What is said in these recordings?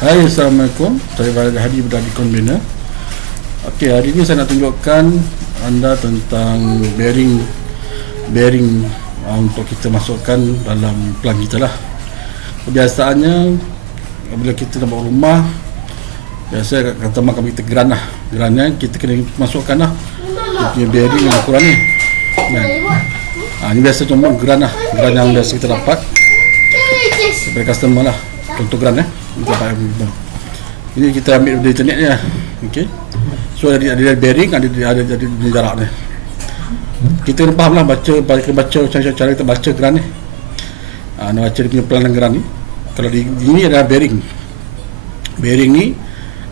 Hai, Assalamualaikum. Saya Walid Hadi berada di Convener. Okey, hari ini saya nak tunjukkan anda tentang bearing untuk kita masukkan dalam plan kita lah. Kebiasaannya bila kita nak buat rumah, biasa kata kami kita geran lah. Gerannya kita kena masukkan lah dia punya bearing yang ukuran ni. Ini biasa cuma geran lah, geran yang biasa kita dapat daripada customer lah. Contoh geran ini kita ambil dari internet ni lah. Okay. So ada bearing, ada jarak ni. Kita kena faham lah, baca cara kita baca geran ni. Nak baca dia punya pelanan geran ni. Kalau ini adalah bearing. Bearing ni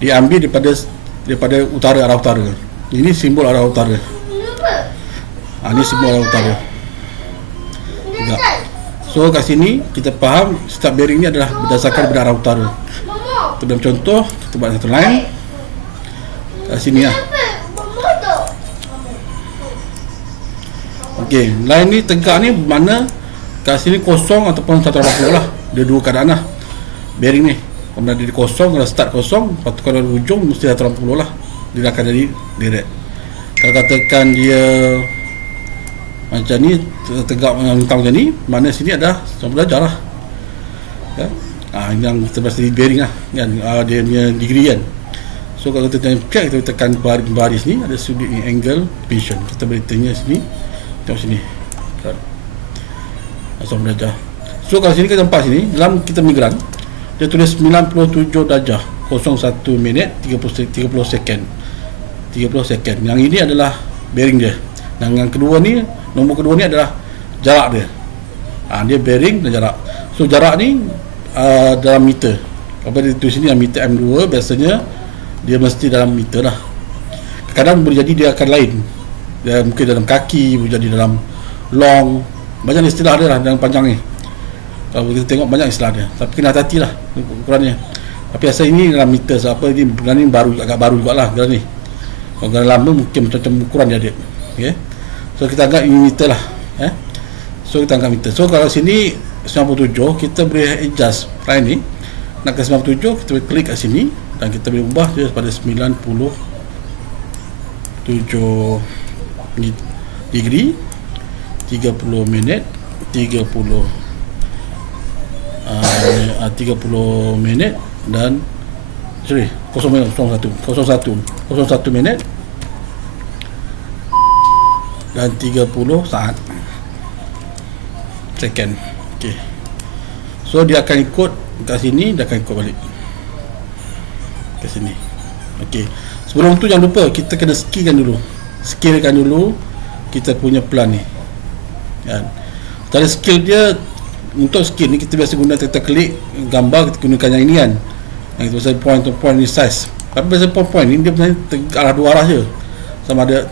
diambil daripada utara, arah utara. Ini simbol arah utara. Ini simbol arah utara. So kat sini kita faham setiap bearing ni adalah berdasarkan pada arah utara. Kita ambil contoh, kita buat satu line kat sini lah. Okey, line ni tegak ni mana kat sini kosong ataupun 180 lah. Dia dua keadaan lah bearing ni. Kalau dia kosong, kalau start kosong, lepas tu kalau hujung mesti 180 lah. Dia akan jadi direct. Kalau katakan dia macam ni, tegak mentang macam ni, mana sini ada 90 darjah lah. Ya? Yang kita bahas di bearing lah kan? Dia punya degree kan. So kalau kita check, kita tekan baris ni, ada sudut angle division. Kita boleh tengok sini, tengok sini kan? 90 darjah. So kalau sini kita nampak sini, dalam kita migran dia tulis 97 darjah 01 minit 30 second. Yang ini adalah bearing dia. Dan yang kedua ni, nombor kedua ni adalah jarak dia. Dia bearing dan jarak. So jarak ni dalam meter. Apa dia tulis sini dalam meter M2, biasanya dia mesti dalam meter lah. Kadang boleh jadi dia akan lain. Dia mungkin dalam kaki, boleh jadi dalam long. Banyak istilah dia lah dalam panjang ni. Kalau kita tengok banyak istilah dia. Tapi kena hati-hati lah ukurannya. Tapi asal ini dalam meter. So apa ini bulan ni agak baru juga lah geran ni. Kalau geran lama mungkin macam ukuran dia ada. Okay. So kita anggap ini meter lah. So kita anggap meter. So kalau sini 97, kita boleh adjust line ni. Nak ke 97, kita boleh klik kat sini dan kita boleh ubah dia pada 97 degree, 30 minit, 30 minit dan 01 minit dan 30 saat second. Okey. So dia akan ikut kat sini, dia akan ikut balik ke sini. Okey. Sebelum tu jangan lupa kita kena skillkan dulu kita punya plan ni. Kan. Cara skill dia, untuk skill ni kita biasa guna, kita klik gambar, kita gunakan yang ini kan. Yang itu pasal point to point ni size. Tapi biasa point ni dia sebenarnya arah dua arah je. Sama ada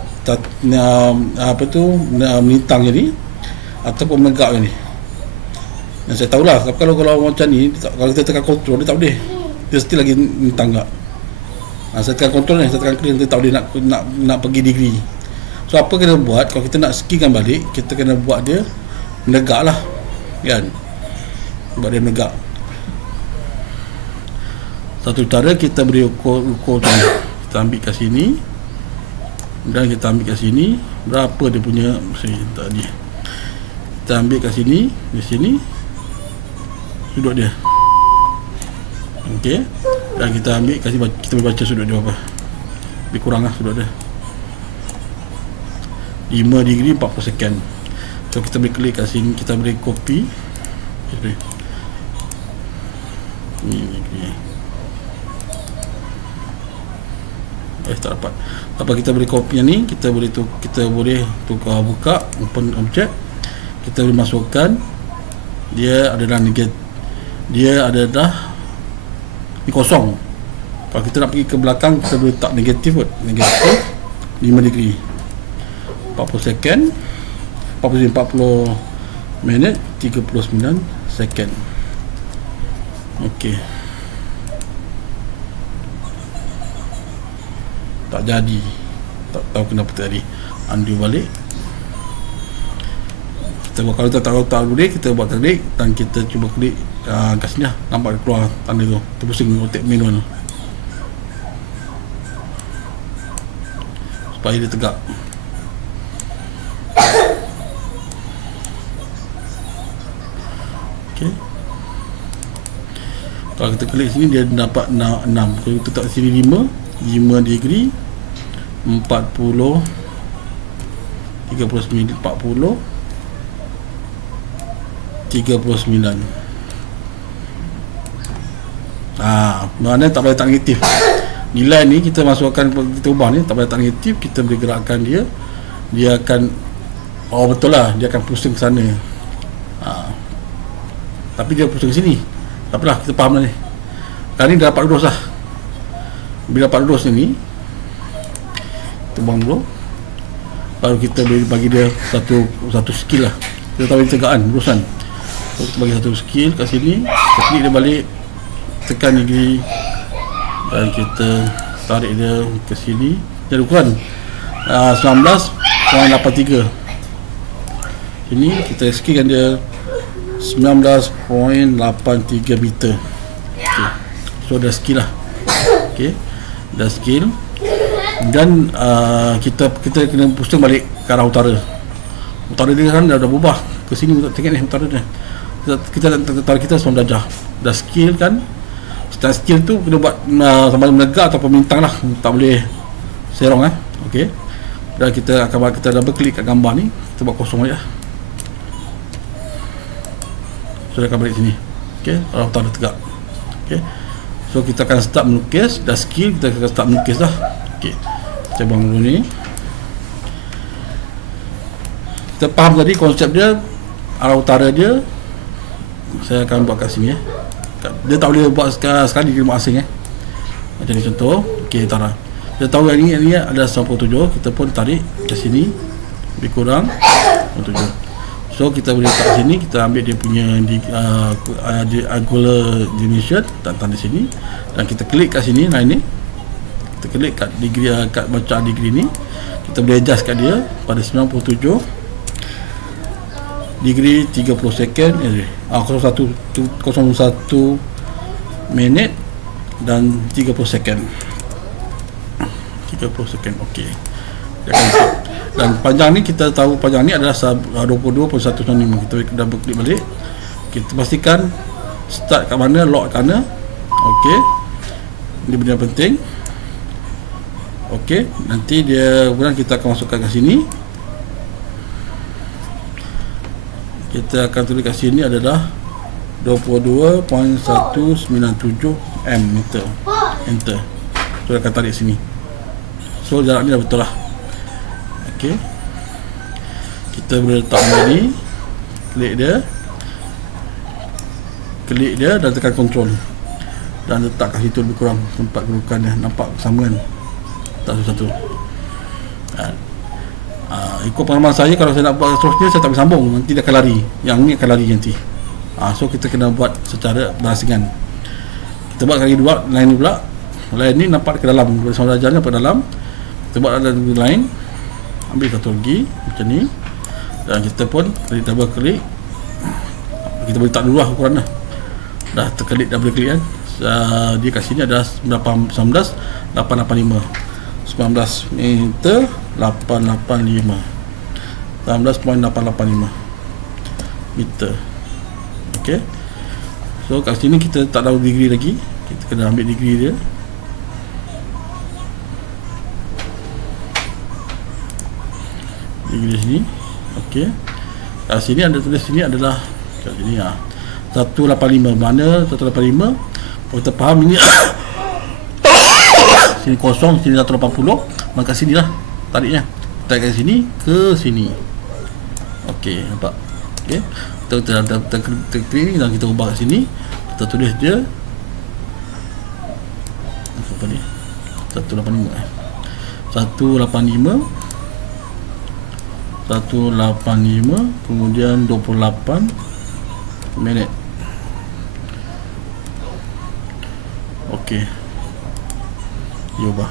melintang je ni ataupun menegak je ni. Yang saya tahulah. Tapi kalau macam ni, kalau kita tekan kontrol, dia tak boleh. Dia still lagi melintang tak. Saya tekan kontrol ni, saya tekan clear, dia tak boleh nak pergi degree. So apa kena buat, kalau kita nak skillkan balik, kita kena buat dia menegak lah kan. Buat dia menegak. Satu cara kita beri ukur tu. Kita ambil kat sini dan kita ambil kat sini berapa dia punya tadi. Kita ambil kat sini, di sini sudut dia. Okey. Dan kita ambil kat sini, kita boleh baca sudut dia berapa. Lebih kurang lah sudut dia 5 degree 40 second. So kita boleh klik kat sini, kita boleh copy. Tak dapat. Apa kita boleh copy yang ni, kita boleh tukar, buka open object. Kita boleh masukkan dia adalah negatif. Dia adalah ni kosong. Kalau kita nak pergi ke belakang, kita boleh letak negatif 5 degree 40 second, 40 minit 39 second. Okey. Tak jadi. Tak tahu kenapa tadi. Undo balik. Kita buat, kalau kita tak boleh, kita buat klik dan kita cuba klik kat sini lah, nampak keluar tanda tu, terpusing rotate manual supaya dia tegak. Okay. Kalau kita klik sini dia dapat 6. Kalau kita letak sini 5 degree 40 39 40 39. Mana tak boleh letak negatif. Nilai ni kita masukkan, kita ubah ni tak boleh letak negatif, kita boleh gerakkan dia. Dia akan, betul lah, dia akan pusing ke sana. Tapi dia pusing ke sini. Tak apalah, kita faham lah ni. Sekarang ni dah dapat lurus lah. Bila dapat lurus ni, kita buang dulu. Baru kita boleh bagi dia satu skill lah. Kita tahu tegakan, lurusan. So, kita bagi satu skill kat sini. Kita klik dia balik, tekan degree, dan kita tarik dia ke sini. Jadi ukuran 19.83. Ini kita skillkan dia 19.83 meter. Okay. So dah skill lah. Okay, dah skill. Dan kita kena pusing balik ke arah utara. Utara dia kan dah berubah ke sini. Tengok ni utara dia. Kita tarik kita 9 darjah. Dah skill kan. Setelah skill tu kena buat sama menegak atau pemintang lah. Tak boleh serong Okey. Dan kita double klik kat gambar ni. Kita buat kosong balik lah. So dia akan balik sini. Okey, arah utara tegak. Okey. So kita akan start melukis. Dah skill, kita akan start melukis lah. Okey. Kita buang dulu ni. Kita faham tadi konsep dia, arah utara dia. Saya akan buat kat sini Dia tak boleh buat sekali di rumah asing Macam ni contoh. Okey, utara. Kita tahu yang ni ada 97. Kita pun tarik ke sini. Lebih kurang 97. So kita boleh letak sini, kita ambil dia punya angular dimension, tanda sini, dan kita klik kat sini line ni. Kita klik kat degree, kat bacaan degree ni. Kita boleh adjust kat dia pada 97 degree 30 second 01 minit dan 30 second. 30 second. Okey. Dan panjang ni kita tahu panjang ni adalah 22.195. Kita double klik balik. Kita pastikan start kat mana, lock kat mana. Okey. Ini benda penting. Okey, nanti dia kemudian kita akan masukkan kat sini. Kita akan tulis kat sini adalah 22.197 m meter. Enter. So akan tarik sini. So jarak ni dah betul lah. Okey. Kita boleh letak ni, klik dia dan tekan control dan letak kat situ lebih kurang tempat kedudukan dia. Nampak sama kan? Tak satu-satu. Ikut pengalaman saya, kalau saya nak buat seterusnya saya tak boleh sambung, nanti dia akan lari. Yang ni akan lari nanti. So kita kena buat secara berasingan. Kita buat kali dua line ni pula. Line ni nampak ke dalam, sama darjahnya nampak dalam. Kita buat ada line. Ambil satu lagi macam ni. Dan kita pun double klik. Kita boleh letak dulu lah ukuran dah. Dah terklik double klik kan. Dia kat sini ada 19.885 meter 885 19.885 meter. Okey. So kat sini kita tak tahu degree lagi. Kita kena ambil degree dia. Degree sini. Okey. Kat sini ada tulis sini adalah kat sini 185. Mana 185? Kalau kita faham ini sini kosong, sini 180, maka sinilah tariknya. Tarik dari sini ke sini. Okey, nampak? Okey. Kita klik dan kita ubah kat sini. Kita tulis dia apa ni? 185. 185 kemudian 28 minit. Okey. Dia ubah.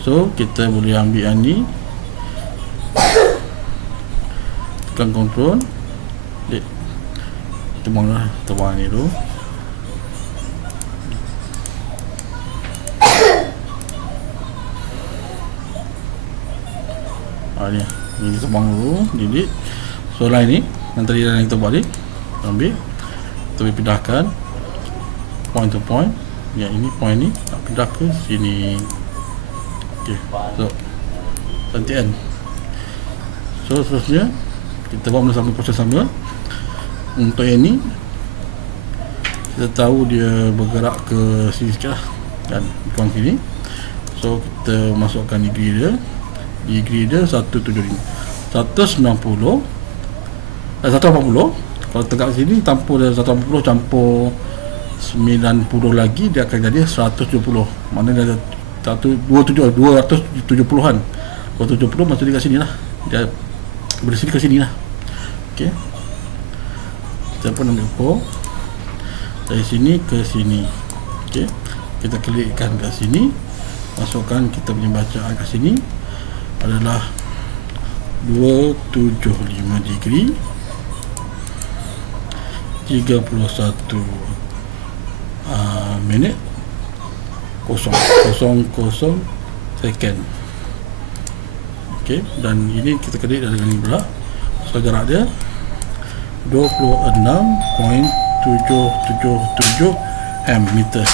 So kita boleh ambil yang ni, tekan control, kita Kita buang lah, kita buang ni dulu. Ni kita buang dulu, delete. So line ni yang tadi yang kita buat ni, ambil, kita boleh pindahkan point to point. Yang ini point ni nak pindah ke sini. Okay, so cantik kan. So seterusnya kita buat sama proses sama. Untuk yang ni kita tahu dia bergerak ke sini sikit lah kan, ke sini. So kita masukkan degree dia. Degree dia 175 190 180. Kalau tegak sini tampur dia 180 campur 90 lagi, dia akan jadi 170. Maknanya dia 270-an. 270 masuk dia kat sini lah. Dia bersini ke sini lah. Ok, kita pun ambil ukur dari sini ke sini. Ok, kita klikkan kat sini, masukkan kita punya bacaan kat sini adalah 275 degree 31 minit 000 second. Ok, dan ini kita klik dengan ini pula. So jarak dia 26.777 meter.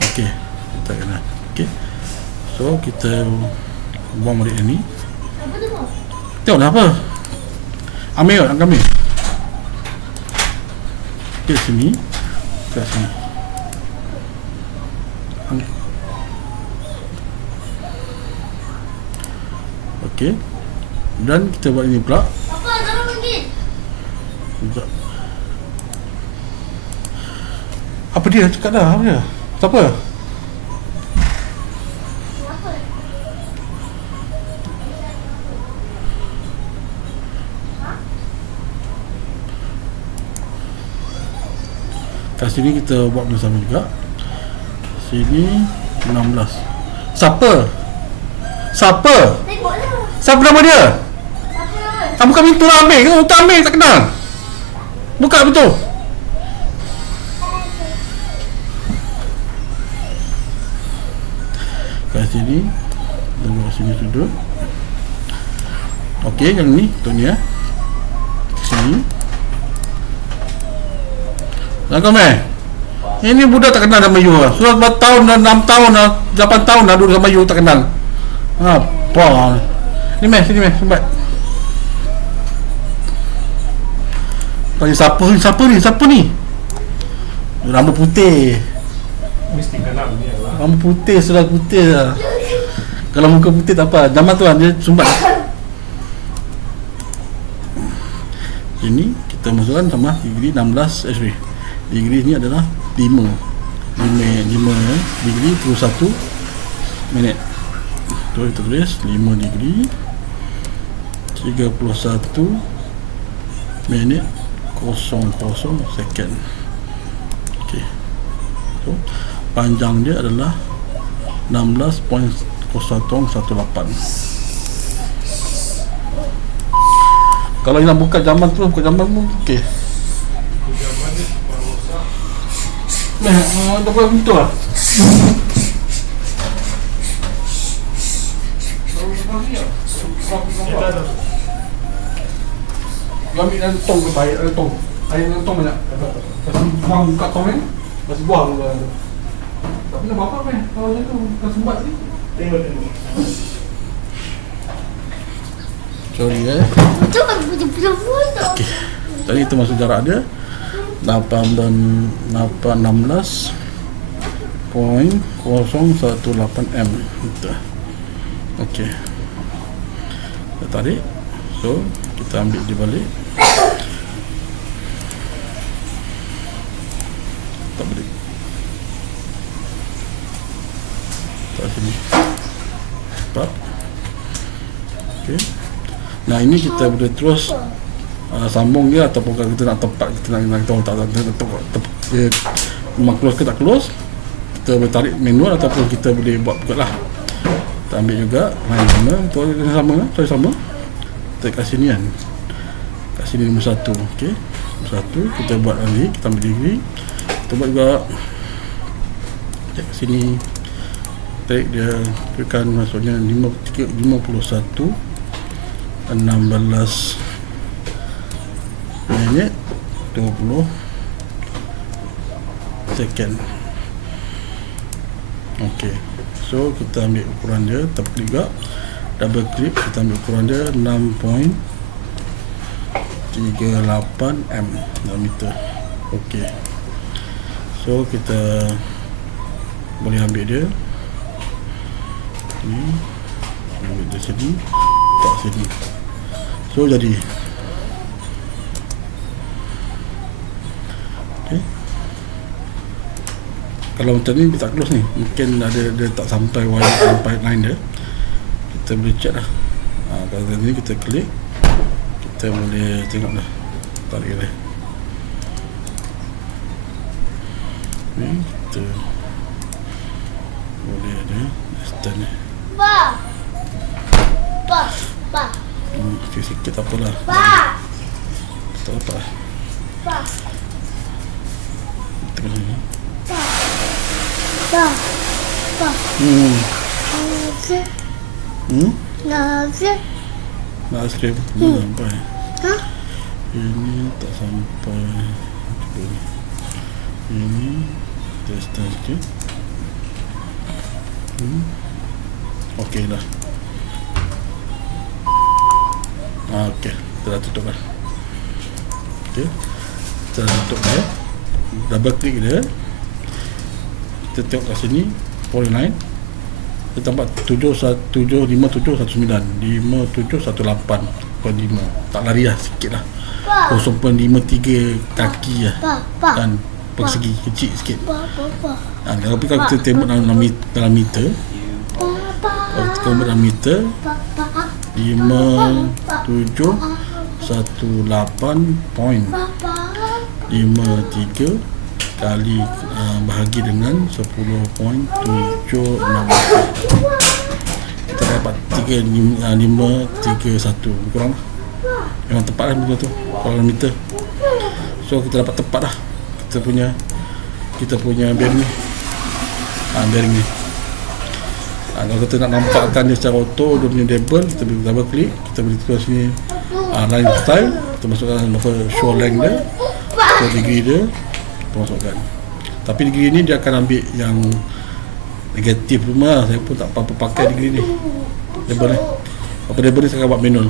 Ok, kita kena. Ok, so kita buang balik ni. Apa tu bang? Tengok dah apa. Ambil nak ambil. Ke sini. Ke sini. Okey. Dan kita buat ini pula. Apa? Jangan pergi. Apa dia cakap dah? Apa dia? Siapa? Kat sini kita buat bersama juga. Sini 16. Siapa? Siapa? Tengoklah. Siapa nama dia? Siapa? Kamu buka pintu lah, ambil ke? Untuk ambil tak kenal. Buka pintu. Kat sini kita buat sini sudut. Okey, yang ni untuk ni ya. Sini. Assalamualaikum Ini budak tak kenal sama you lah. Sudah berapa tahun dah, 6 tahun dah, 8 tahun dah duduk sama you tak kenal. Apa? Ni sini sempat. Tanya siapa ni? Siapa ni? Rambut putih. Mesti kenal dia lah. Rambut putih, sudah putih lah. Kalau muka putih tak apa. Zaman tu kan dia sumbat. Ini kita masukkan sama degree 16 H. Degree ni adalah 5 degree 21 minit. Tu kita tulis 5 degree 31 minit 00 second. Okey. So panjang dia adalah 16.0118. Kalau nak buka jaman tu, buka jaman pun okey. Jaman ni baru rosak. Dah buka pintu lah. Kita ada Ambil dalam tong ke air dalam tong. Air dalam tong banyak. Kasi buang buka tong ni. Kasi buang ke. Tapi nak apa ni? Kalau macam tu bukan sumbat ni. tengok. Sorry Itu kan punya foto. Okey. Tadi itu masuk jarak dia 8.018 m. Betul. Okey. Kita tarik. So, kita ambil dia balik. Tak balik. Tak sini. Cepat. Okey. Nah, ini kita boleh terus sambung dia ataupun kalau kita nak tempat, kita nak tahu tak dia memang close ke tak close, kita boleh tarik manual ataupun kita boleh buat juga lah. Kita ambil juga line sama, sama kita kat sini kan, kat sini nombor 1. ok, Satu, kita buat lagi, kita ambil degree. Kita buat juga cek kat sini. Tarik dia, tekan maksudnya 51 16 minit 20 second. Okey. So kita ambil ukuran dia, kita klik juga, double click, kita ambil ukuran dia 6.38 meter. Okey. So kita boleh ambil dia ni, ambil dia sini, tak sini. So jadi okay. Kalau macam ni dia tak close ni, mungkin ada dia tak sampai wire, sampai line dia. Kita boleh check lah. Kalau ni kita klik, kita boleh tengok dah, tarik dia ni, kita boleh ada extend ni. Pa. Pa. Pa. Sikit tak apalah. Pa. Tak apa. Pa. Tengok ni. Pa. Pa. Nasi. Nak aiskrim? Tak sampai. Hah? Ini tak sampai. Cuba ni. Ini test sikit. Okey dah. Okey, kita dah tutup dah. Okey, kita dah tutup dah. Double klik dia. Kita tengok kat sini point line. Kita tambah 5718.5. Tak lari lah, sikit lah. 0.53 kaki lah. Dan persegi kecil sikit. Tapi kalau kita tembak dalam meter, kalau kita tembak dalam meter 5718.53 kali bahagi dengan 10.764, kita dapat 3531. Kurang lah, memang tepat lah benda tu kalau dalam meter. So kita dapat tepat lah kita punya bearing ni, bearing ni. Kalau kita nak nampakkan dia secara auto, dia punya label, kita boleh double click, kita boleh tukar sini line style, kita masukkan show length dia, show degree dia, kita masukkan. Tapi degree ni dia akan ambil yang negatif rumah. Saya pun tak apa-apa pakai degree ni, label ni. Apa label ni saya akan buat manual.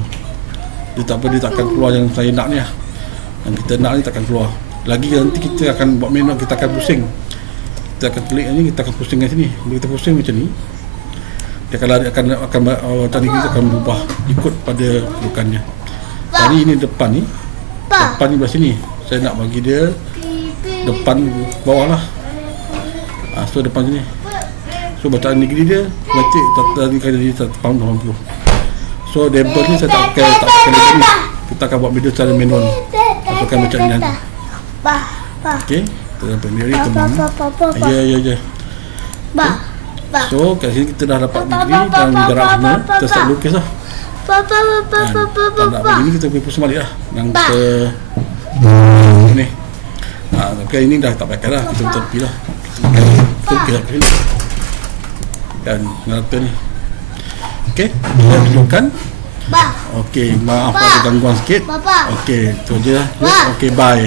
Dia tak apa, dia tak akan keluar yang saya nak ni lah. Yang kita nak ni tak akan keluar. Lagi nanti kita akan buat manual, kita akan pusing. Kita akan klik ni, kita akan pusing kat sini. Bila kita pusing macam ni, dia akan lari, akan tadi kita akan berubah ikut pada bukannya. Tadi ini depan ni, depan ni belah sini. Saya nak bagi dia depan bawah lah. So depan sini. So bacaan degree dia batik tadi kan jadi 180. So label ni saya tak pakai label ni. Kita akan buat video secara manual. Masukkan macam ni nanti. Okey, kita sampai ni kita bangun. Ya. So kat sini kita dah dapat degree dan jarak semua. Kita start lukis lah. Dan nak begini kita boleh pusing balik lah. Yang kita ni. Tapi ini dah tak pakai lah. Kita tepi lah. Kita lukis lah sini. Dan rata ni. Okey, kita tunjukkan. Okey, maaf ada gangguan sikit. Okey, tu je lah. Okey, bye.